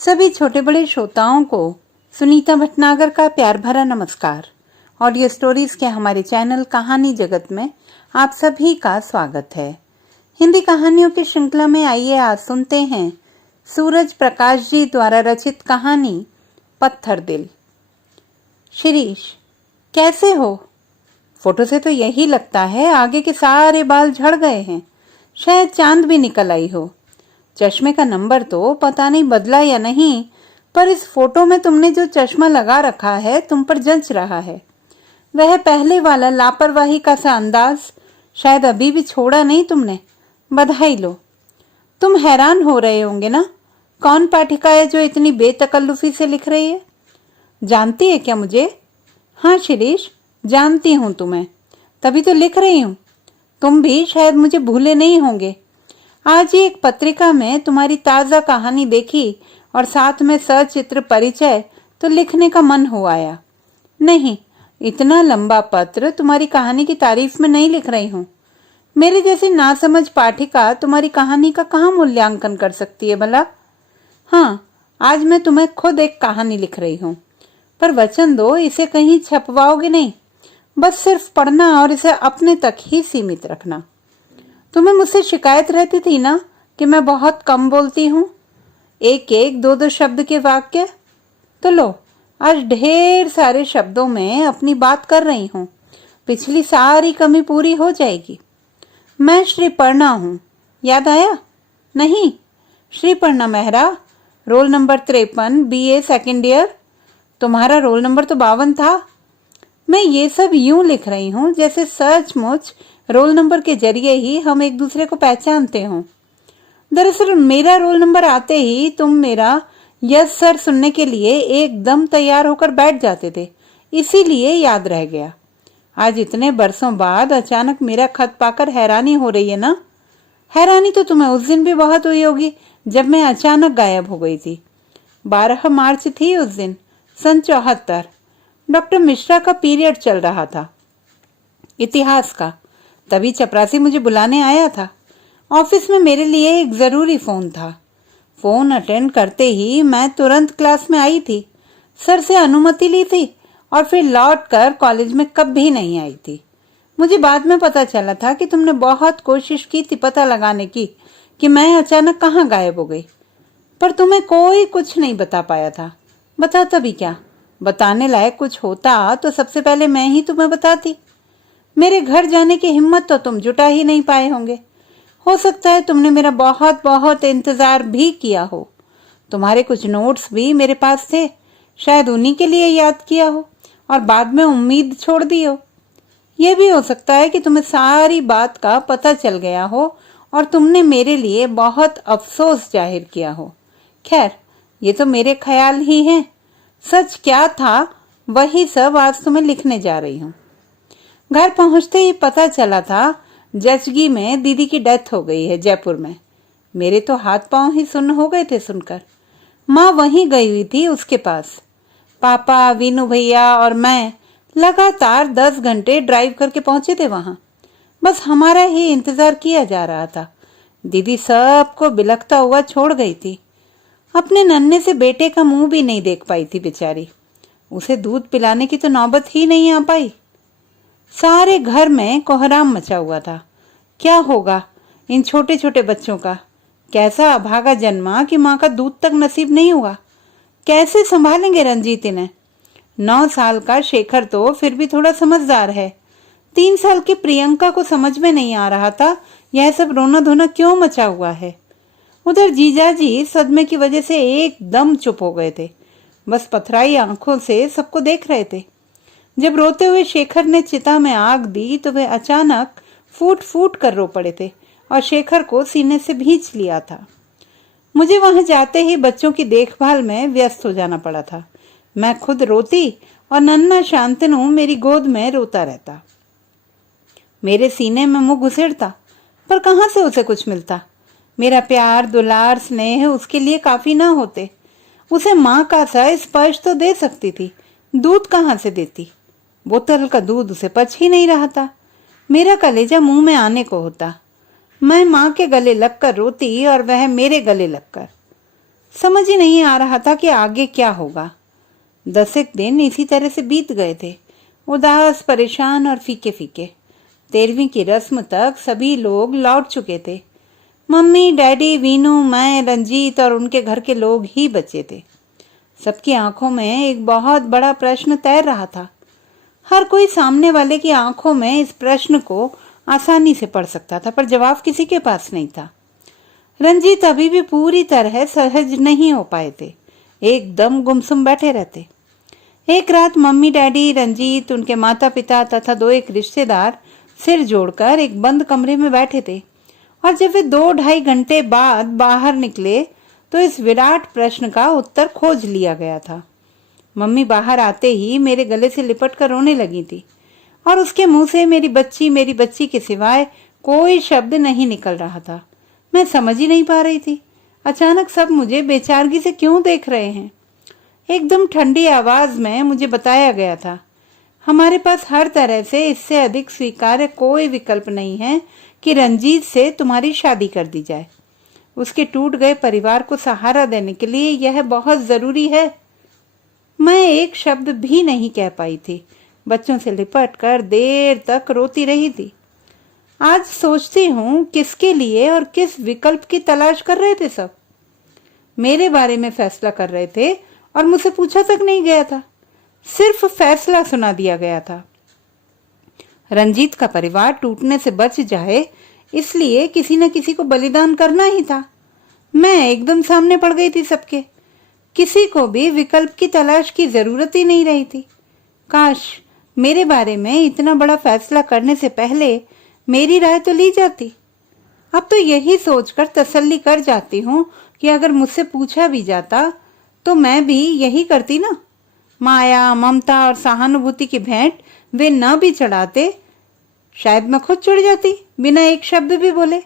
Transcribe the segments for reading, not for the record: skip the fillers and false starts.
सभी छोटे बड़े श्रोताओं को सुनीता भटनागर का प्यार भरा नमस्कार। ऑडियो स्टोरीज के हमारे चैनल कहानी जगत में आप सभी का स्वागत है। हिंदी कहानियों की श्रृंखला में आइए आज सुनते हैं सूरज प्रकाश जी द्वारा रचित कहानी पत्थर दिल। शिरीष, कैसे हो? फोटो से तो यही लगता है आगे के सारे बाल झड़ गए हैं, शायद चांद भी निकल आई हो। चश्मे का नंबर तो पता नहीं बदला या नहीं, पर इस फोटो में तुमने जो चश्मा लगा रखा है तुम पर जंच रहा है। वह पहले वाला लापरवाही का सा अंदाज शायद अभी भी छोड़ा नहीं तुमने। बधाई लो। तुम हैरान हो रहे होंगे ना, कौन पाठिका है जो इतनी बेतकल्लुफी से लिख रही है? जानती है क्या मुझे? हाँ शिरीष, जानती हूँ तुम्हें, तभी तो लिख रही हूँ। तुम भी शायद मुझे भूले नहीं होंगे। आज ही एक पत्रिका में तुम्हारी ताजा कहानी देखी और साथ में सचित्र परिचय, तो लिखने का मन हो आया। नहीं, इतना लंबा पत्र तुम्हारी कहानी की तारीफ में नहीं लिख रही हूँ। मेरे जैसी नासमझ पाठिका तुम्हारी कहानी का कहाँ मूल्यांकन कर सकती है भला? हाँ, आज मैं तुम्हें खुद एक कहानी लिख रही हूँ, पर वचन दो इसे कहीं छपवाओगे नहीं। बस सिर्फ पढ़ना और इसे अपने तक ही सीमित रखना। तुम्हें मुझसे शिकायत रहती थी ना कि मैं बहुत कम बोलती हूँ, एक एक दो दो शब्द के वाक्य। तो लो, आज ढेर सारे शब्दों में अपनी बात कर रही हूँ। पिछली सारी कमी पूरी हो जाएगी। मैं श्री पर्णा हूँ, याद आया? नहीं, Shriparna Mehra, roll number 53, BA second year. तुम्हारा रोल नंबर तो 52 था। मैं ये सब यूं लिख रही हूँ जैसे सचमुच रोल नंबर के जरिए ही हम एक दूसरे को पहचानते हों। दरअसल मेरा रोल नंबर आते ही तुम मेरा यस सर सुनने के लिए एकदम तैयार होकर बैठ जाते थे, इसीलिए याद रह गया। आज इतने बरसों बाद अचानक मेरा खत पाकर हैरानी हो रही है ना? हैरानी तो तुम्हें उस दिन भी बहुत हुई होगी जब मैं अचानक गायब हो गई थी। 12 मार्च थी उस दिन, सन 74। डॉक्टर मिश्रा का पीरियड चल रहा था, इतिहास का। तभी चपरासी मुझे बुलाने आया था। ऑफिस में मेरे लिए एक जरूरी फोन था। फोन अटेंड करते ही मैं तुरंत क्लास में आई थी, सर से अनुमति ली थी और फिर लौट कर कॉलेज में कभी नहीं आई थी। मुझे बाद में पता चला था कि तुमने बहुत कोशिश की थी पता लगाने की कि मैं अचानक कहाँ गायब हो गई, पर तुम्हें कोई कुछ नहीं बता पाया था। बताता भी क्या? बताने लायक कुछ होता तो सबसे पहले मैं ही तुम्हें बताती। मेरे घर जाने की हिम्मत तो तुम जुटा ही नहीं पाए होंगे। हो सकता है तुमने मेरा बहुत बहुत इंतजार भी किया हो। तुम्हारे कुछ नोट्स भी मेरे पास थे, शायद उन्हीं के लिए याद किया हो और बाद में उम्मीद छोड़ दी हो। यह भी हो सकता है कि तुम्हें सारी बात का पता चल गया हो और तुमने मेरे लिए बहुत अफसोस जाहिर किया हो। खैर, ये तो मेरे ख्याल ही हैं। सच क्या था वही सब आज तुम्हें लिखने जा रही हूँ। घर पहुंचते ही पता चला था जचगी में दीदी की डेथ हो गई है जयपुर में। मेरे तो हाथ पांव ही सुन्न हो गए थे सुनकर। माँ वहीं गई हुई थी उसके पास। पापा, वीनू भैया और मैं लगातार 10 घंटे ड्राइव करके पहुंचे थे वहां। बस हमारा ही इंतजार किया जा रहा था। दीदी सबको बिलखता हुआ छोड़ गई थी। अपने नन्हे से बेटे का मुंह भी नहीं देख पाई थी बेचारी। उसे दूध पिलाने की तो नौबत ही नहीं आ पाई। सारे घर में कोहराम मचा हुआ था। क्या होगा इन छोटे छोटे बच्चों का? कैसा अभागा जन्मा कि माँ का दूध तक नसीब नहीं हुआ। कैसे संभालेंगे रंजीत इन्हें? 9 साल का शेखर तो फिर भी थोड़ा समझदार है। 3 साल की प्रियंका को समझ में नहीं आ रहा था यह सब रोना धोना क्यों मचा हुआ है। उधर जीजाजी सदमे की वजह से एकदम चुप हो गए थे, बस पथराई आंखों से सबको देख रहे थे। जब रोते हुए शेखर ने चिता में आग दी तो वे अचानक फूट फूट कर रो पड़े थे और शेखर को सीने से भींच लिया था। मुझे वहां जाते ही बच्चों की देखभाल में व्यस्त हो जाना पड़ा था। मैं खुद रोती और नन्हा शांतनु मेरी गोद में रोता रहता। मेरे सीने में मुंह घुसेड़ता, पर कहां से उसे कुछ मिलता। मेरा प्यार, दुलार, स्नेह उसके लिए काफी ना होते। उसे माँ का सा स्पर्श तो दे सकती थी, दूध कहाँ से देती? बोतल का दूध उसे पच ही नहीं रहा था। मेरा कलेजा मुंह में आने को होता। मैं माँ के गले लगकर रोती और वह मेरे गले लगकर। समझ ही नहीं आ रहा था कि आगे क्या होगा। 10 दिन इसी तरह से बीत गए थे, उदास, परेशान और फीके फीके। 13वीं की रस्म तक सभी लोग लौट चुके थे। मम्मी, डैडी, वीनू, मैं, रंजीत और उनके घर के लोग ही बचे थे। सबकी आंखों में एक बहुत बड़ा प्रश्न तैर रहा था। हर कोई सामने वाले की आंखों में इस प्रश्न को आसानी से पढ़ सकता था, पर जवाब किसी के पास नहीं था। रंजीत अभी भी पूरी तरह सहज नहीं हो पाए थे, एकदम गुमसुम बैठे रहते। एक रात मम्मी, डैडी, रंजीत, उनके माता पिता तथा 2-1 रिश्तेदार सिर जोड़कर एक बंद कमरे में बैठे थे, और जब वे 2-2.5 घंटे बाद बाहर निकले तो इस विराट प्रश्न का उत्तर खोज लिया गया था। मम्मी बाहर आते ही मेरे गले से लिपट कर रोने लगी थी, और उसके मुंह से मेरी बच्ची के सिवाय कोई शब्द नहीं निकल रहा था। मैं समझ ही नहीं पा रही थी, अचानक सब मुझे बेचारगी से क्यों देख रहे हैं। एकदम ठंडी आवाज में मुझे बताया गया था, हमारे पास हर तरह से इससे अधिक स्वीकार्य कोई विकल्प नहीं है कि रंजीत से तुम्हारी शादी कर दी जाए। उसके टूट गए परिवार को सहारा देने के लिए यह बहुत जरूरी है। मैं एक शब्द भी नहीं कह पाई थी, बच्चों से लिपट कर देर तक रोती रही थी। आज सोचती हूँ किसके लिए और किस विकल्प की तलाश कर रहे थे सब। मेरे बारे में फैसला कर रहे थे और मुझसे पूछा तक नहीं गया था, सिर्फ फैसला सुना दिया गया था। रंजीत का परिवार टूटने से बच जाए इसलिए किसी न किसी को बलिदान करना ही था। मैं एकदम सामने पड़ गई थी सबके, किसी को भी विकल्प की तलाश की जरूरत ही नहीं रही थी। काश मेरे बारे में इतना बड़ा फैसला करने से पहले मेरी राय तो ली जाती। अब तो यही सोचकर तसल्ली कर जाती हूँ कि अगर मुझसे पूछा भी जाता तो मैं भी यही करती ना। माया, ममता और सहानुभूति की भेंट वे न भी चढ़ाते, शायद मैं खुद चढ़ जाती बिना एक शब्द भी बोले।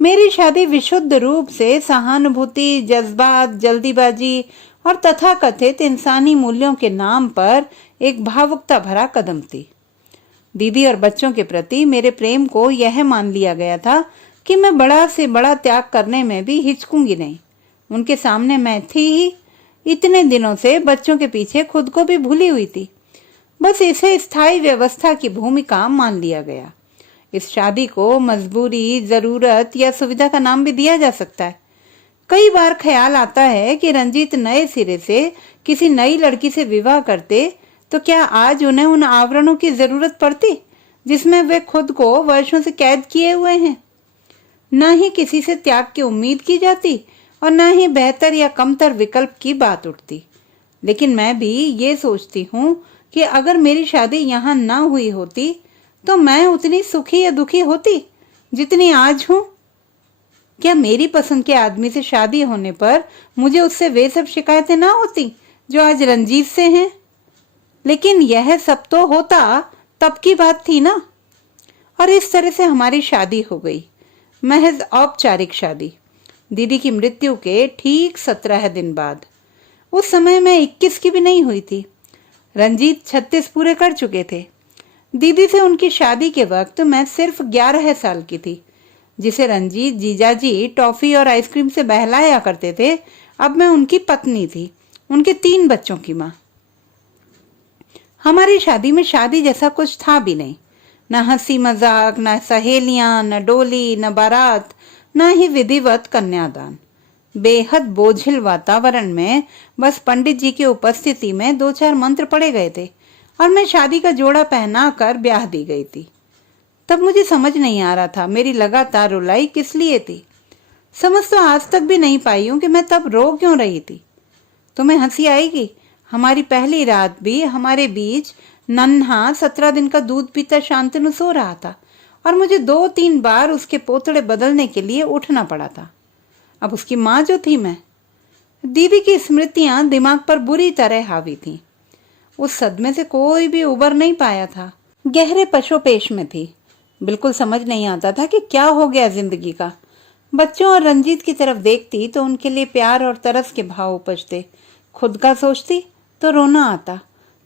मेरी शादी विशुद्ध रूप से सहानुभूति, जज्बात, जल्दीबाजी और तथाकथित इंसानी मूल्यों के नाम पर एक भावुकता भरा कदम थी। दीदी और बच्चों के प्रति मेरे प्रेम को यह मान लिया गया था कि मैं बड़ा से बड़ा त्याग करने में भी हिचकूंगी नहीं। उनके सामने मैं थी ही, इतने दिनों से बच्चों के पीछे खुद को भी भूली हुई थी। बस इसे स्थायी व्यवस्था की भूमिका मान लिया गया। इस शादी को मजबूरी, जरूरत या सुविधा का नाम भी दिया जा सकता है। कई बार ख्याल आता है कि रंजीत नए सिरे से किसी नई लड़की से विवाह करते तो क्या आज उन्हें उन आवरणों की जरूरत पड़ती जिसमें वे खुद को वर्षों से कैद किए हुए हैं। न ही किसी से त्याग की उम्मीद की जाती और न ही बेहतर या कमतर विकल्प की बात उठती। लेकिन मैं भी ये सोचती हूँ कि अगर मेरी शादी यहाँ न हुई होती तो मैं उतनी सुखी या दुखी होती जितनी आज हूँ। क्या मेरी पसंद के आदमी से शादी होने पर मुझे उससे वे सब शिकायतें ना होती जो आज रंजीत से हैं? लेकिन यह सब तो होता तब की बात थी ना। और इस तरह से हमारी शादी हो गई, महज औपचारिक शादी, दीदी की मृत्यु के ठीक 17 दिन बाद। उस समय मैं 21 की भी नहीं हुई थी। रंजीत 36 पूरे कर चुके थे। दीदी से उनकी शादी के वक्त मैं सिर्फ 11 साल की थी। जिसे रंजीत जीजाजी टॉफी और आइसक्रीम से बहलाया करते थे, अब मैं उनकी पत्नी थी, उनके 3 बच्चों की माँ। हमारी शादी में शादी जैसा कुछ था भी नहीं, न हंसी मजाक, न सहेलियां, न डोली, न बारात, न ही विधिवत कन्यादान। बेहद बोझिल वातावरण में बस पंडित जी की उपस्थिति में 2-4 मंत्र पढ़े गए थे और मैं शादी का जोड़ा पहना कर ब्याह दी गई थी। तब मुझे समझ नहीं आ रहा था मेरी लगातार रुलाई किस लिए थी। समझ तो आज तक भी नहीं पाई हूं कि मैं तब रो क्यों रही थी। तुम्हें हंसी आएगी, हमारी पहली रात भी हमारे बीच नन्हा 17 दिन का दूध पीता शांतनु सो रहा था और मुझे 2-3 बार उसके पोतड़े बदलने के लिए उठना पड़ा था। अब उसकी माँ जो थी मैं, दीदी की स्मृतियां दिमाग पर बुरी तरह हावी थीं। उस सदमे से कोई भी उबर नहीं पाया था। गहरे पशोपेश में थी। बिल्कुल समझ नहीं आता था कि क्या हो गया जिंदगी का। बच्चों और रंजीत की तरफ देखती तो उनके लिए प्यार और तरस के भाव उपजते। खुद का सोचती तो रोना आता।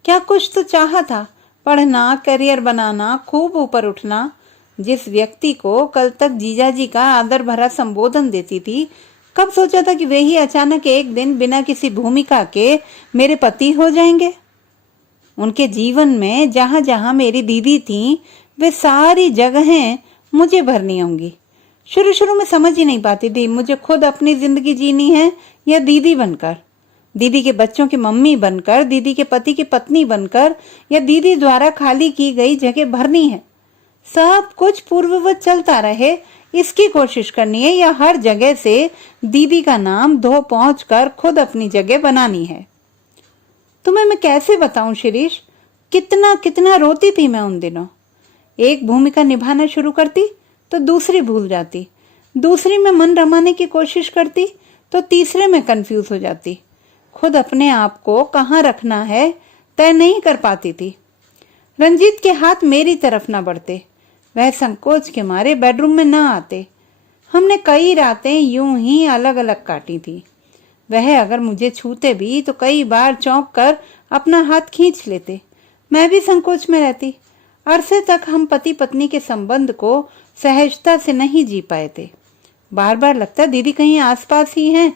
क्या कुछ तो चाहा था, पढ़ना, करियर बनाना, खूब ऊपर उठना। जिस व्यक्ति को कल तक जीजाजी का आदर भरा संबोधन देती थी कब सोचा था कि वे ही अचानक एक दिन बिना किसी भूमिका के मेरे पति हो जाएंगे। उनके जीवन में जहां जहां मेरी दीदी थी, वे सारी जगहें मुझे भरनी होंगी। शुरू शुरू में समझ ही नहीं पाती थी मुझे खुद अपनी जिंदगी जीनी है या दीदी बनकर, दीदी के बच्चों की मम्मी बनकर, दीदी के पति की पत्नी बनकर, या दीदी द्वारा खाली की गई जगह भरनी है। सब कुछ पूर्ववत चलता रहे इसकी कोशिश करनी है, या हर जगह से दीदी का नाम धो पहुंच कर खुद अपनी जगह बनानी है। तुम्हें मैं कैसे बताऊं शिरीष, कितना कितना रोती थी मैं उन दिनों। एक भूमिका निभाना शुरू करती तो दूसरी भूल जाती, दूसरी में मन रमाने की कोशिश करती तो तीसरे में कंफ्यूज हो जाती। खुद अपने आप को कहाँ रखना है तय नहीं कर पाती थी। रंजीत के हाथ मेरी तरफ न बढ़ते, वह संकोच के मारे बेडरूम में न आते। हमने कई रातें यूं ही अलग अलग काटी थी। वह अगर मुझे छूते भी तो कई बार चौंक कर अपना हाथ खींच लेते। मैं भी संकोच में रहती। अरसे तक हम पति पत्नी के संबंध को सहजता से नहीं जी पाए थे। बार बार लगता दीदी कहीं आसपास ही हैं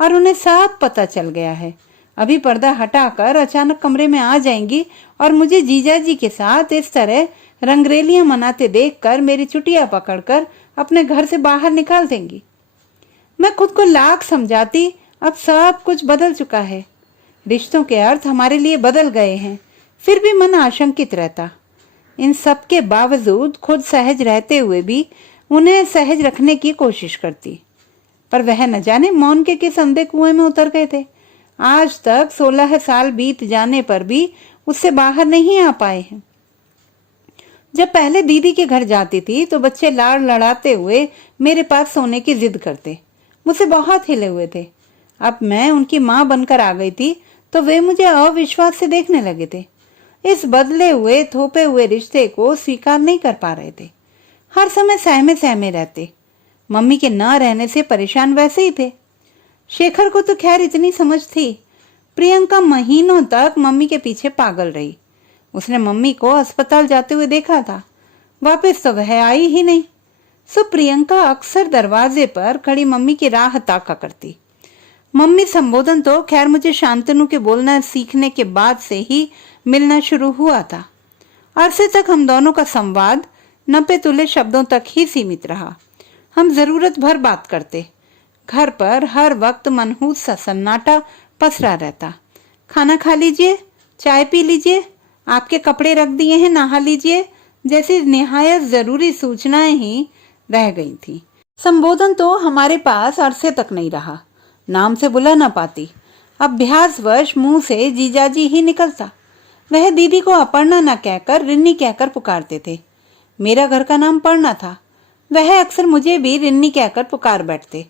और उन्हें सब पता चल गया है। अभी पर्दा हटाकर अचानक कमरे में आ जाएंगी और मुझे जीजाजी के साथ इस तरह रंगरेलियां मनाते देखकर मेरी चुटिया पकड़कर अपने घर से बाहर निकाल देंगी। मैं खुद को लाख समझाती, अब सब कुछ बदल चुका है, रिश्तों के अर्थ हमारे लिए बदल गए हैं। फिर भी मन आशंकित रहता। इन सब के बावजूद खुद सहज रहते हुए भी उन्हें सहज रखने की कोशिश करती, पर वह न जाने मौन के किस अंधे कुएं में उतर गए थे। आज तक 16 साल बीत जाने पर भी उससे बाहर नहीं आ पाए हैं। जब पहले दीदी के घर जाती थी तो बच्चे लाड़ लड़ाते हुए मेरे पास सोने की जिद करते, मुझसे बहुत हिले हुए थे। अब मैं उनकी माँ बनकर आ गई थी तो वे मुझे अविश्वास से देखने लगे थे। इस बदले हुए थोपे हुए रिश्ते को स्वीकार नहीं कर पा रहे थे। हर समय सहमे सहमे रहते। मम्मी के न रहने से परेशान वैसे ही थे। शेखर को तो खैर इतनी समझ थी। प्रियंका महीनों तक मम्मी के पीछे पागल रही। उसने मम्मी को अस्पताल जाते हुए देखा था, वापस तो वह आई ही नहीं। सो प्रियंका अक्सर दरवाजे पर खड़ी मम्मी की राह ताका करती। मम्मी संबोधन तो खैर मुझे शांतनु के बोलना सीखने के बाद से ही मिलना शुरू हुआ था। अरसे तक हम दोनों का संवाद नपे तुले शब्दों तक ही सीमित रहा। हम जरूरत भर बात करते। घर पर हर वक्त मनहूस सा सन्नाटा पसरा रहता। खाना खा लीजिए, चाय पी लीजिए, आपके कपड़े रख दिए हैं, नहा लीजिए, जैसी निहायत जरूरी सूचनाएं ही रह गई थी। संबोधन तो हमारे पास अरसे तक नहीं रहा। नाम से बुला ना पाती, अभ्यासवश मुंह से जीजाजी ही निकलता। वह दीदी को अपर्णा न कहकर रिन्नी कहकर पुकारते थे। मेरा घर का नाम पढ़ना था। वह अक्सर मुझे भी रिन्नी कहकर पुकार बैठते।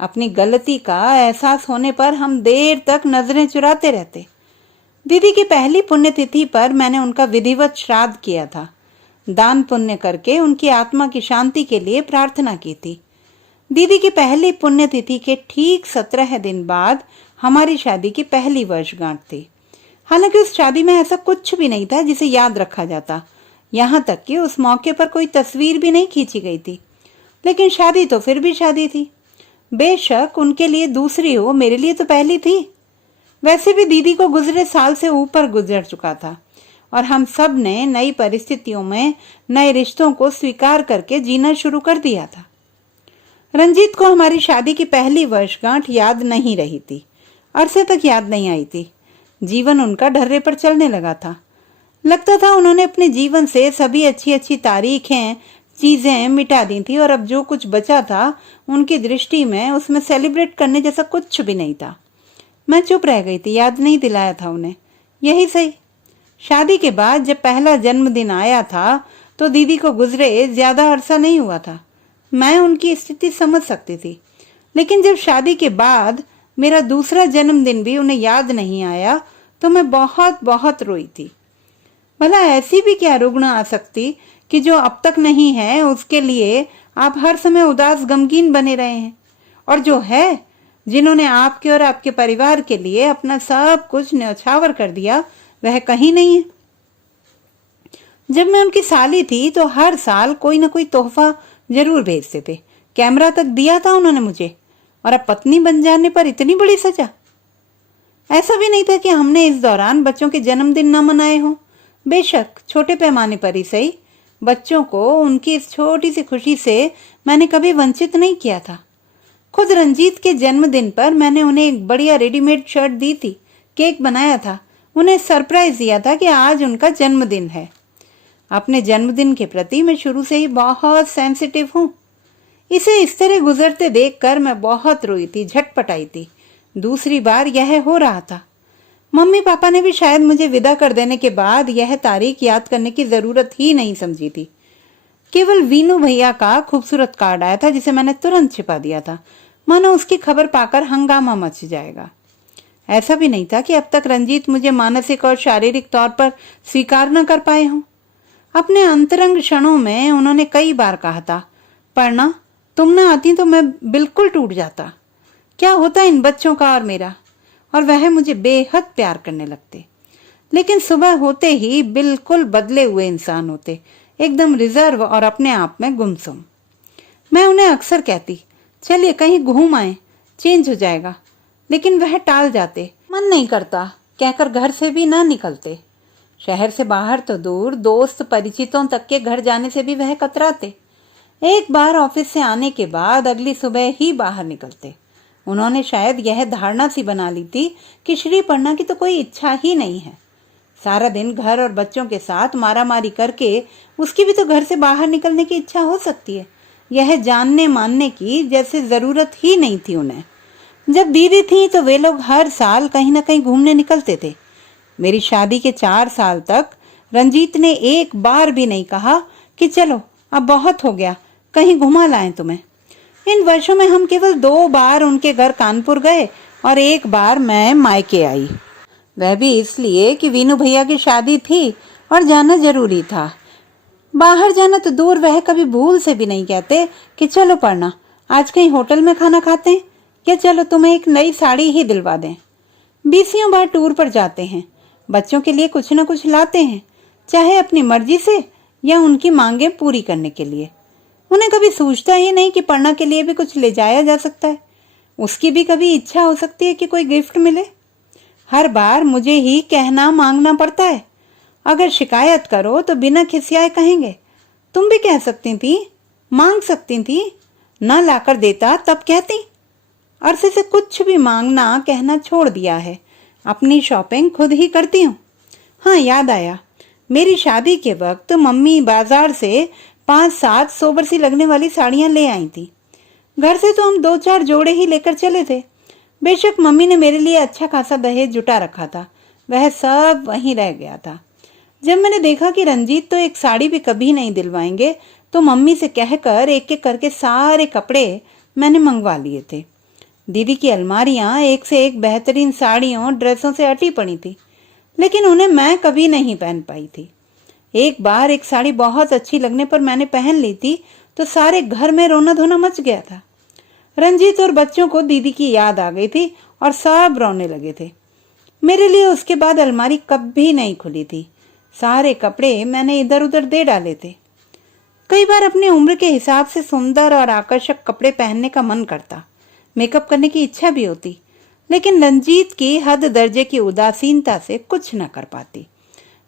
अपनी गलती का एहसास होने पर हम देर तक नजरें चुराते रहते। दीदी की पहली पुण्यतिथि पर मैंने उनका विधिवत श्राद्ध किया था। दान पुण्य करके उनकी आत्मा की शांति के लिए प्रार्थना की थी। दीदी की पहली पुण्यतिथि के ठीक 17 दिन बाद हमारी शादी की पहली वर्षगांठ थी। हालांकि उस शादी में ऐसा कुछ भी नहीं था जिसे याद रखा जाता। यहाँ तक कि उस मौके पर कोई तस्वीर भी नहीं खींची गई थी। लेकिन शादी तो फिर भी शादी थी। बेशक उनके लिए दूसरी हो, मेरे लिए तो पहली थी। वैसे भी दीदी को गुजरे साल से ऊपर गुजर चुका था और हम सब ने नई परिस्थितियों में नए रिश्तों को स्वीकार करके जीना शुरू कर दिया था। रंजीत को हमारी शादी की पहली वर्षगांठ याद नहीं रही थी। अरसे तक याद नहीं आई थी। जीवन उनका ढर्रे पर चलने लगा था। लगता था उन्होंने अपने जीवन से सभी अच्छी अच्छी तारीखें, चीजें मिटा दी थी और अब जो कुछ बचा था उनकी दृष्टि में उसमें सेलिब्रेट करने जैसा कुछ भी नहीं था। मैं चुप रह गई थी, याद नहीं दिलाया था उन्हें। यही सही। शादी के बाद जब पहला जन्मदिन आया था तो दीदी को गुजरे ज्यादा अरसा नहीं हुआ था। मैं उनकी स्थिति समझ सकती थी। लेकिन जब शादी के बाद मेरा दूसरा जन्मदिन भी उन्हें याद नहीं आया तो मैं बहुत बहुत रोई थी। भला ऐसी भी क्या रुग्ण आ सकती कि जो अब तक नहीं है उसके लिए आप हर समय उदास गमगीन बने रहे हैं, और जो है, जिन्होंने आपके और आपके परिवार के लिए अपना सब कुछ न्यौछावर कर दिया, वह कहीं नहीं है। जब मैं उनकी साली थी तो हर साल कोई ना कोई तोहफा जरूर भेजते थे। कैमरा तक दिया था उन्होंने मुझे। और अब पत्नी बन जाने पर इतनी बड़ी सजा। ऐसा भी नहीं था कि हमने इस दौरान बच्चों के जन्मदिन न मनाए हों। बेशक छोटे पैमाने पर ही सही, बच्चों को उनकी इस छोटी सी खुशी से मैंने कभी वंचित नहीं किया था। खुद रंजीत के जन्मदिन पर मैंने उन्हें एक बढ़िया रेडीमेड शर्ट दी थी, केक बनाया था, उन्हें सरप्राइज दिया था कि आज उनका जन्मदिन है। अपने जन्मदिन के प्रति मैं शुरू से ही बहुत सेंसिटिव हूँ। इसे इस तरह गुजरते देखकर मैं बहुत रोई थी, झटपटाई थी। दूसरी बार यह हो रहा था। मम्मी पापा ने भी शायद मुझे विदा कर देने के बाद यह तारीख याद करने की जरूरत ही नहीं समझी थी। केवल वीनू भैया का खूबसूरत कार्ड आया था जिसे मैंने तुरंत छिपा दिया था, मानो उसकी खबर पाकर हंगामा मच जाएगा। ऐसा भी नहीं था कि अब तक रंजीत मुझे मानसिक और शारीरिक तौर पर स्वीकार न कर पाए हों। अपने अंतरंग क्षणों में उन्होंने कई बार कहा था, पर्णा तुम न आती तो मैं बिल्कुल टूट जाता। क्या होता इन बच्चों का और मेरा। और वह मुझे बेहद प्यार करने लगते। लेकिन सुबह होते ही बिल्कुल बदले हुए इंसान होते, एकदम रिजर्व और अपने आप में गुमसुम। मैं उन्हें अक्सर कहती, चलिए कहीं घूम आए, चेंज हो जाएगा, लेकिन वह टाल जाते। मन नहीं करता कहकर घर से भी ना निकलते। शहर से बाहर तो दूर, दोस्त परिचितों तक के घर जाने से भी वह कतराते। एक बार ऑफिस से आने के बाद अगली सुबह ही बाहर निकलते। उन्होंने शायद यह धारणा सी बना ली थी कि श्री पर्णा की तो कोई इच्छा ही नहीं है। सारा दिन घर और बच्चों के साथ मारामारी करके उसकी भी तो घर से बाहर निकलने की इच्छा हो सकती है। यह जानने मानने की जैसे जरूरत ही नहीं थी उन्हें। जब दीदी थी तो वे लोग हर साल कहीं ना कहीं घूमने निकलते थे। मेरी शादी के 4 साल तक रंजीत ने एक बार भी नहीं कहा कि चलो अब बहुत हो गया, कहीं घुमा लाएं तुम्हें। इन वर्षों में हम केवल 2 बार उनके घर कानपुर गए और एक बार मैं मायके आई। वह भी इसलिए कि वीनू भैया की शादी थी और जाना जरूरी था। बाहर जाना तो दूर, वह कभी भूल से भी नहीं कहते कि चलो पर्णा आज कहीं होटल में खाना खाते हैं, या चलो तुम्हें एक नई साड़ी ही दिलवा दें। 20 बार टूर पर जाते हैं, बच्चों के लिए कुछ न कुछ लाते हैं, चाहे अपनी मर्जी से या उनकी मांगें पूरी करने के लिए। उन्हें कभी सोचता ही नहीं कि पर्णा के लिए भी कुछ ले जाया जा सकता है। उसकी भी कभी इच्छा हो सकती है कि कोई गिफ्ट मिले। हर बार मुझे ही कहना मांगना पड़ता है। अगर शिकायत करो तो बिना खिसियाए कहेंगे, तुम भी कह सकती थी, मांग सकती थी, न लाकर देता तब कहती। अरसे से कुछ भी मांगना कहना छोड़ दिया है। अपनी शॉपिंग खुद ही करती हूँ। हाँ याद आया, मेरी शादी के वक्त मम्मी बाजार से 5-7 सोबर सी लगने वाली साड़ियां ले आई थी। घर से तो हम 2-4 जोड़े ही लेकर चले थे। बेशक मम्मी ने मेरे लिए अच्छा खासा दहेज जुटा रखा था, वह सब वहीं रह गया था। जब मैंने देखा कि रंजीत तो एक साड़ी भी कभी नहीं दिलवाएंगे, तो मम्मी से कहकर एक एक करके सारे कपड़े मैंने मंगवा लिए थे। दीदी की अलमारियां एक से एक बेहतरीन साड़ियों ड्रेसों से अटी पड़ी थी, लेकिन उन्हें मैं कभी नहीं पहन पाई थी। एक बार एक साड़ी बहुत अच्छी लगने पर मैंने पहन ली थी तो सारे घर में रोना धोना मच गया था। रंजीत और बच्चों को दीदी की याद आ गई थी और सब रोने लगे थे। मेरे लिए उसके बाद अलमारी कभी नहीं खुली थी। सारे कपड़े मैंने इधर उधर दे डाले थे। कई बार अपनी उम्र के हिसाब से सुंदर और आकर्षक कपड़े पहनने का मन करता, मेकअप करने की इच्छा भी होती, लेकिन रंजीत की हद दर्जे की उदासीनता से कुछ न कर पाती।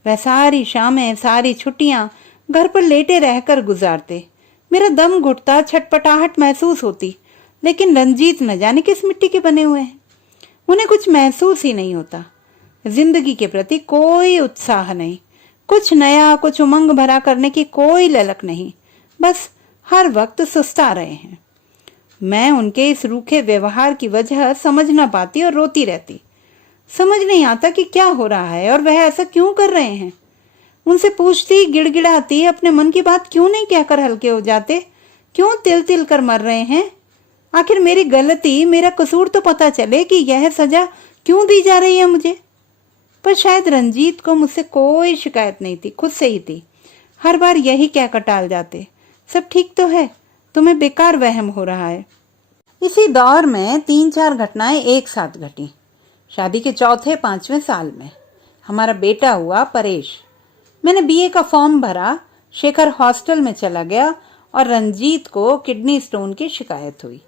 वह सारी शामें, सारी छुट्टियां घर पर लेटे रहकर गुजारते। मेरा दम घुटता, छटपटाहट महसूस होती, लेकिन रंजीत न जाने किस मिट्टी के बने हुए हैं। उन्हें कुछ महसूस ही नहीं होता। जिंदगी के प्रति कोई उत्साह नहीं, कुछ नया, कुछ उमंग भरा करने की कोई ललक नहीं, बस हर वक्त सुस्ता रहे हैं। मैं उनके इस रूखे व्यवहार की वजह समझ न पाती और रोती रहती। समझ नहीं आता कि क्या हो रहा है और वह ऐसा क्यों कर रहे हैं। उनसे पूछती, गिड़गिड़ाती, अपने मन की बात क्यों नहीं कहकर हल्के हो जाते, क्यों तिल तिल कर मर रहे हैं। आखिर मेरी गलती, मेरा कसूर तो पता चले कि यह सजा क्यों दी जा रही है मुझे। पर शायद रंजीत को मुझसे कोई शिकायत नहीं थी, खुद से ही थी। हर बार यही कहकर टाल जाते, सब ठीक तो है, तुम्हें बेकार वहम हो रहा है। इसी दौर में 3-4 घटनाएं एक साथ घटी। शादी के 4-5वें साल में हमारा बेटा हुआ परेश। मैंने बीए का फॉर्म भरा, शेखर हॉस्टल में चला गया और रंजीत को किडनी स्टोन की शिकायत हुई।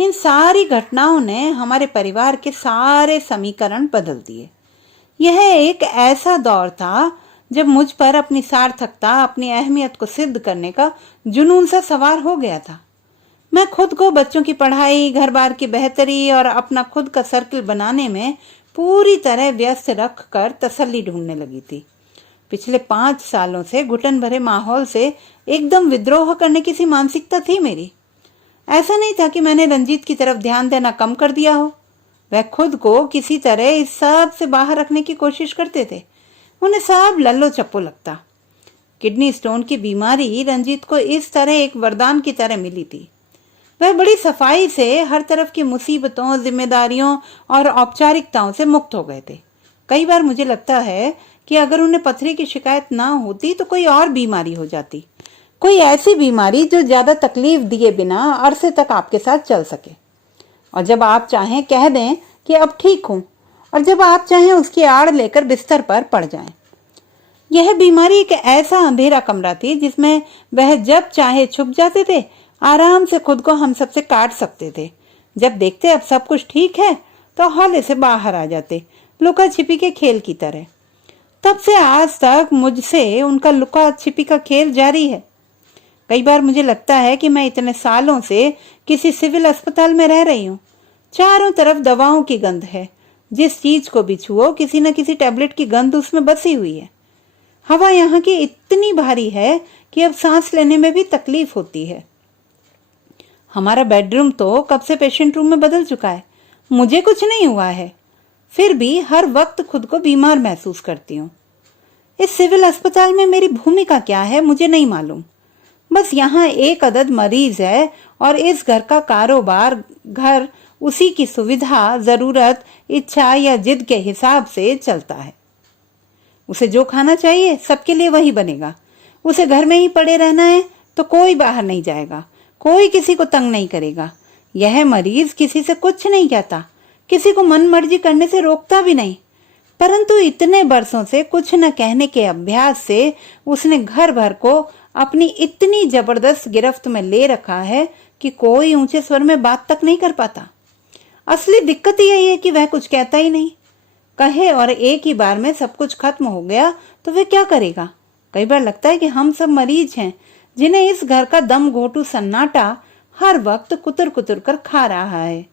इन सारी घटनाओं ने हमारे परिवार के सारे समीकरण बदल दिए। यह एक ऐसा दौर था जब मुझ पर अपनी सार्थकता, अपनी अहमियत को सिद्ध करने का जुनून सा सवार हो गया था। मैं खुद को बच्चों की पढ़ाई, घर बार की बेहतरी और अपना खुद का सर्कल बनाने में पूरी तरह व्यस्त रख कर तसल्ली ढूंढने लगी थी। पिछले 5 सालों से घुटन भरे माहौल से एकदम विद्रोह करने की सी मानसिकता थी मेरी। ऐसा नहीं था कि मैंने रंजीत की तरफ ध्यान देना कम कर दिया हो। वह खुद को किसी तरह इस सब से बाहर रखने की कोशिश करते थे। उन्हें सब लल्लो चप्पो लगता। किडनी स्टोन की बीमारी रंजीत को इस तरह एक वरदान की तरह मिली थी। वह बड़ी सफाई से हर तरफ की मुसीबतों, जिम्मेदारियों और औपचारिकताओं से मुक्त हो गए थे। कई बार मुझे लगता है कि अगर उन्हें पथरी की शिकायत ना होती तो कोई और बीमारी हो जाती, कोई ऐसी बीमारी जो ज्यादा तकलीफ दिए बिना अरसे तक आपके साथ चल सके, और जब आप चाहें कह दें कि अब ठीक हूं, और जब आप चाहें उसकी आड़ लेकर बिस्तर पर पड़ जाएं। यह बीमारी एक ऐसा अंधेरा कमरा थी जिसमें वह जब चाहे छुप जाते थे, आराम से खुद को हम सबसे काट सकते थे। जब देखते अब सब कुछ ठीक है तो हौले से बाहर आ जाते, लुका छिपी के खेल की तरह। तब से आज तक मुझसे उनका लुका छिपी का खेल जारी है। कई बार मुझे लगता है कि मैं इतने सालों से किसी सिविल अस्पताल में रह रही हूँ। चारों तरफ दवाओं की गंध है। जिस चीज को भी छुओ किसी न किसी टैबलेट की गंध उसमें बसी हुई है। हवा यहाँ की इतनी भारी है कि अब सांस लेने में भी तकलीफ होती है। हमारा बेडरूम तो कब से पेशेंट रूम में बदल चुका है। मुझे कुछ नहीं हुआ है, फिर भी हर वक्त खुद को बीमार महसूस करती हूँ। इस सिविल अस्पताल में मेरी भूमिका क्या है मुझे नहीं मालूम। बस यहाँ एक अदद मरीज है और इस घर का कारोबार घर उसी की सुविधा, जरूरत, इच्छा या जिद के हिसाब से चलता है। उसे जो खाना चाहिए सबके लिए वही बनेगा। उसे घर में ही पड़े रहना है तो कोई बाहर नहीं जाएगा, कोई किसी को तंग नहीं करेगा। यह मरीज किसी से कुछ नहीं कहता, किसी को मन मर्जी करने से रोकता भी नहीं। परंतु इतने बरसों से कुछ न कहने के अभ्यास से उसने घर भर को अपनी इतनी जबरदस्त गिरफ्त में ले रखा है कि कोई ऊंचे स्वर में बात तक नहीं कर पाता। असली दिक्कत यही है कि वह कुछ कहता ही नहीं। कहे और एक ही बार में सब कुछ खत्म हो गया तो वह क्या करेगा। कई बार लगता है कि हम सब मरीज हैं जिन्हें इस घर का दम घोटू सन्नाटा हर वक्त कुतर कुतर कर खा रहा है।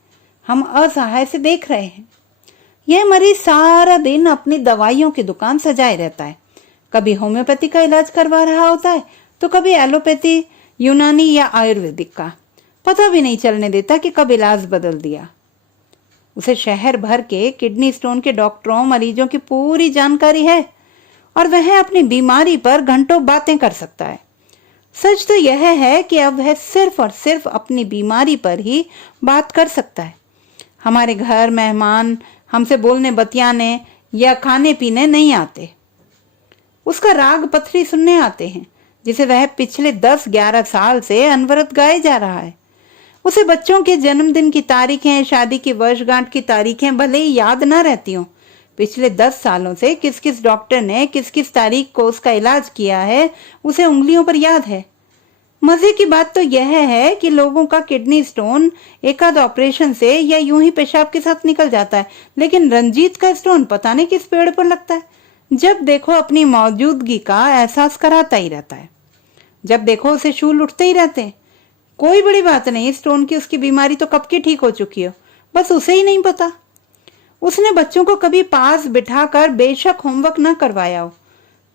हम असहाय से देख रहे हैं। यह मरीज सारा दिन अपनी दवाइयों की दुकान सजाए रहता है। कभी होम्योपैथी का इलाज करवा रहा होता है तो कभी एलोपैथी, यूनानी या आयुर्वेदिक का। पता भी नहीं चलने देता कि कब इलाज बदल दिया। उसे शहर भर के किडनी स्टोन के डॉक्टरों, मरीजों की पूरी जानकारी है और वह अपनी बीमारी पर घंटों बातें कर सकता है। सच तो यह है कि अब वह सिर्फ और सिर्फ अपनी बीमारी पर ही बात कर सकता है। हमारे घर मेहमान हमसे बोलने, बतियाने या खाने पीने नहीं आते। उसका राग पथरी सुनने आते हैं जिसे वह पिछले 10-11 साल से अनवरत गाए जा रहा है। उसे बच्चों के जन्मदिन की तारीखें, शादी की वर्षगांठ की तारीखें भले ही याद ना रहती हों, पिछले 10 सालों से किस किस डॉक्टर ने किस किस तारीख को उसका इलाज किया है उसे उंगलियों पर याद है। मजे की बात तो यह है कि लोगों का किडनी स्टोन एकाध ऑपरेशन से या यूं ही पेशाब के साथ निकल जाता है, लेकिन रंजीत का स्टोन पता नहीं किस पेड़ पर लगता है। जब देखो अपनी मौजूदगी का एहसास कराता ही रहता है। जब देखो उसे शूल उठते ही रहते हैं। कोई बड़ी बात नहीं, स्टोन की उसकी बीमारी तो कब की ठीक हो चुकी हो, बस उसे ही नहीं पता। उसने बच्चों को कभी पास बिठाकर बेशक होमवर्क न करवाया हो,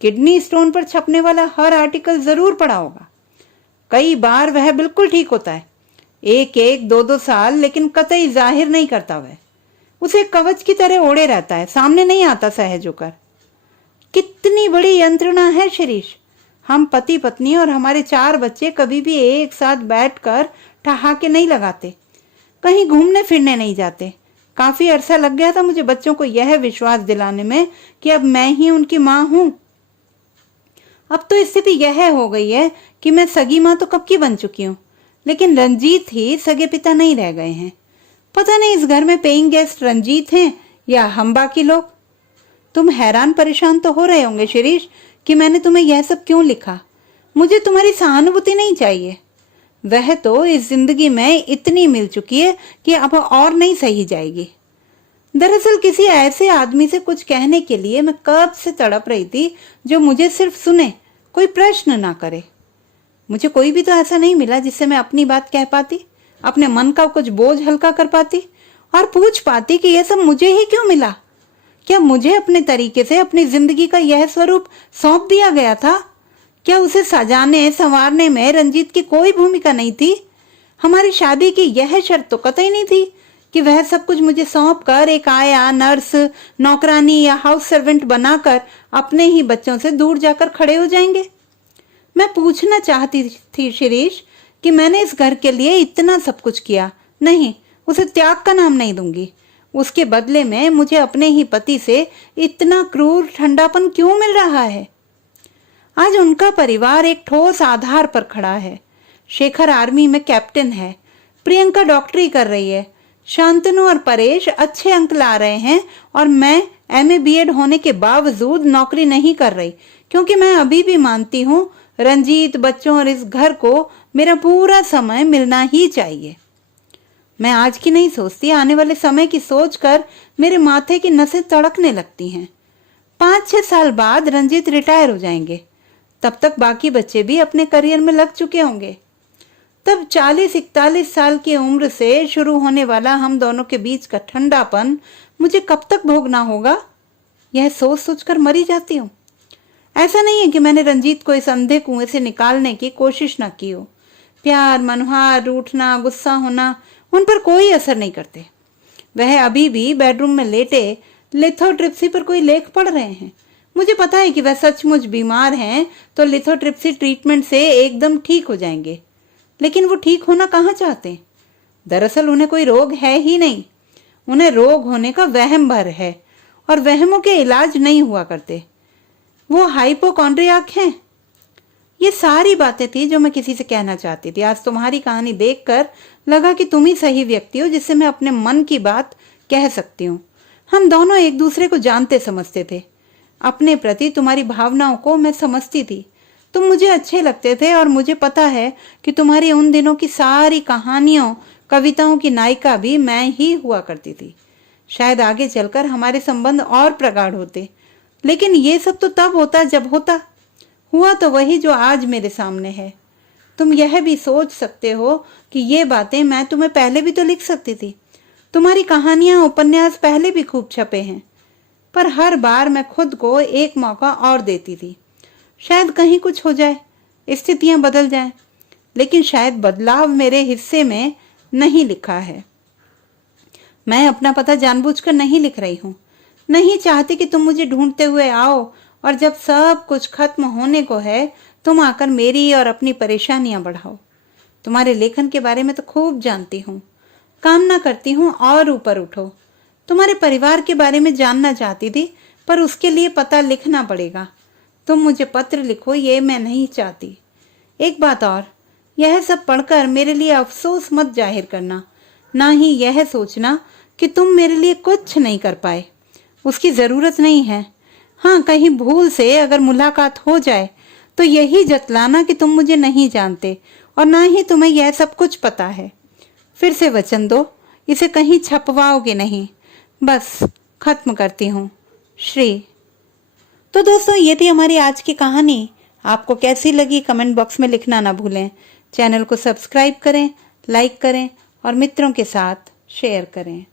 किडनी स्टोन पर छपने वाला हर आर्टिकल जरूर पढ़ा होगा। कई बार वह बिल्कुल ठीक होता है, 1-1, 2-2 साल, लेकिन कतई जाहिर नहीं करता। वह उसे कवच की तरह ओढ़े रहता है, सामने नहीं आता सहज होकर। कितनी बड़ी यंत्रणा है शिरीष। हम पति पत्नी और हमारे 4 बच्चे कभी भी एक साथ बैठकर ठहाके नहीं लगाते, कहीं घूमने फिरने नहीं जाते। काफी अरसा लग गया था मुझे बच्चों को यह विश्वास दिलाने में कि अब मैं ही उनकी माँ हूं। अब तो स्थिति यह हो गई है कि मैं सगी माँ तो कब की बन चुकी हूँ, लेकिन रंजीत ही सगे पिता नहीं रह गए हैं। पता नहीं इस घर में पेइंग गेस्ट रंजीत हैं या हम बाकी लोग। तुम हैरान परेशान तो हो रहे होंगे शिरीष कि मैंने तुम्हें यह सब क्यों लिखा। मुझे तुम्हारी सहानुभूति नहीं चाहिए। वह तो इस जिंदगी में इतनी मिल चुकी है कि अब और नहीं सही जाएगी। दरअसल किसी ऐसे आदमी से कुछ कहने के लिए मैं कब से तड़प रही थी जो मुझे सिर्फ सुने, कोई प्रश्न ना करे। मुझे कोई भी तो ऐसा नहीं मिला जिससे मैं अपनी बात कह पाती, अपने मन का कुछ बोझ हल्का कर पाती और पूछ पाती कि यह सब मुझे ही क्यों मिला। क्या मुझे अपने तरीके से अपनी जिंदगी का यह स्वरूप सौंप दिया गया था? क्या उसे सजाने संवारने में रंजीत की कोई भूमिका नहीं थी? हमारी शादी की यह शर्त तो कतई नहीं थी कि वह सब कुछ मुझे सौंप कर एक आया, नर्स, नौकरानी या हाउस सर्वेंट बनाकर अपने ही बच्चों से दूर जाकर खड़े हो जाएंगे। मैं पूछना चाहती थी शिरीष कि मैंने इस घर के लिए इतना सब कुछ किया, नहीं, उसे त्याग का नाम नहीं दूंगी। उसके बदले में मुझे अपने ही पति से इतना क्रूर ठंडापन क्यों मिल रहा है? आज उनका परिवार एक ठोस आधार पर खड़ा है। शेखर आर्मी में कैप्टन है, प्रियंका डॉक्टरी कर रही है, शांतनु और परेश अच्छे अंक ला रहे हैं और मैं MA BEd होने के बावजूद नौकरी नहीं कर रही, क्योंकि मैं अभी भी मानती हूँ रंजीत, बच्चों और इस घर को मेरा पूरा समय मिलना ही चाहिए। मैं आज की नहीं सोचती, आने वाले समय की सोचकर मेरे माथे की नसें तड़कने लगती हैं। 5-6 साल बाद रंजीत रिटायर हो जाएंगे, तब तक बाकी बच्चे भी अपने करियर में लग चुके होंगे। तब 40-41 साल की उम्र से शुरू होने वाला हम दोनों के बीच का ठंडापन मुझे कब तक भोगना होगा, यह सोच सोचकर मरी जाती हूँ। ऐसा नहीं है कि मैंने रंजीत को इस अंधे कुएं से निकालने की कोशिश न की हो। प्यार, मनोहार, रूठना, गुस्सा होना उन पर कोई असर नहीं करते। वह अभी भी बेडरूम में लेटे लिथोट्रिप्सी पर कोई लेख पढ़ रहे हैं। मुझे पता है कि वह सचमुच बीमार हैं तो लिथोट्रिप्सी ट्रीटमेंट से एकदम ठीक हो जाएंगे, लेकिन वो ठीक होना कहाँ चाहते? दरअसल उन्हें कोई रोग है ही नहीं, उन्हें रोग होने का वहम भर है और वहमों के इलाज नहीं हुआ करते। वो हाइपोकॉन्ड्रियाक हैं। ये सारी बातें थी जो मैं किसी से कहना चाहती थी। आज तुम्हारी कहानी देखकर लगा कि तुम ही सही व्यक्ति हो जिससे मैं अपने मन की बात कह सकती हूँ। हम दोनों एक दूसरे को जानते समझते थे। अपने प्रति तुम्हारी भावनाओं को मैं समझती थी। तुम मुझे अच्छे लगते थे और मुझे पता है कि तुम्हारी उन दिनों की सारी कहानियों, कविताओं की नायिका भी मैं ही हुआ करती थी। शायद आगे चलकर हमारे संबंध और प्रगाढ़ होते, लेकिन ये सब तो तब होता जब होता। हुआ तो वही जो आज मेरे सामने है। तुम यह भी सोच सकते हो कि ये बातें मैं तुम्हें पहले भी तो लिख सकती थी। तुम्हारी कहानियां, उपन्यास पहले भी खूब छपे हैं, पर हर बार मैं खुद को एक मौका और देती थी। शायद कहीं कुछ हो जाए, स्थितियां बदल जाएं, लेकिन शायद बदलाव मेरे हिस्से में नहीं लिखा है। मैं अपना पता जानबूझकर नहीं लिख रही हूँ। नहीं चाहती कि तुम मुझे ढूंढते हुए आओ और जब सब कुछ खत्म होने को है तुम आकर मेरी और अपनी परेशानियां बढ़ाओ। तुम्हारे लेखन के बारे में तो खूब जानती हूँ, कामना करती हूँ और ऊपर उठो। तुम्हारे परिवार के बारे में जानना चाहती थी, पर उसके लिए पता लिखना पड़ेगा। तुम मुझे पत्र लिखो, ये मैं नहीं चाहती। एक बात और, यह सब पढ़कर मेरे लिए अफसोस मत जाहिर करना, ना ही यह सोचना कि तुम मेरे लिए कुछ नहीं कर पाए। उसकी जरूरत नहीं है। हाँ, कहीं भूल से अगर मुलाकात हो जाए तो यही जतलाना कि तुम मुझे नहीं जानते और ना ही तुम्हें यह सब कुछ पता है। फिर से वचन दो, इसे कहीं छपवाओगे नहीं। बस खत्म करती हूँ, श्री। तो दोस्तों, ये थी हमारी आज की कहानी। आपको कैसी लगी कमेंट बॉक्स में लिखना ना भूलें। चैनल को सब्सक्राइब करें, लाइक करें और मित्रों के साथ शेयर करें।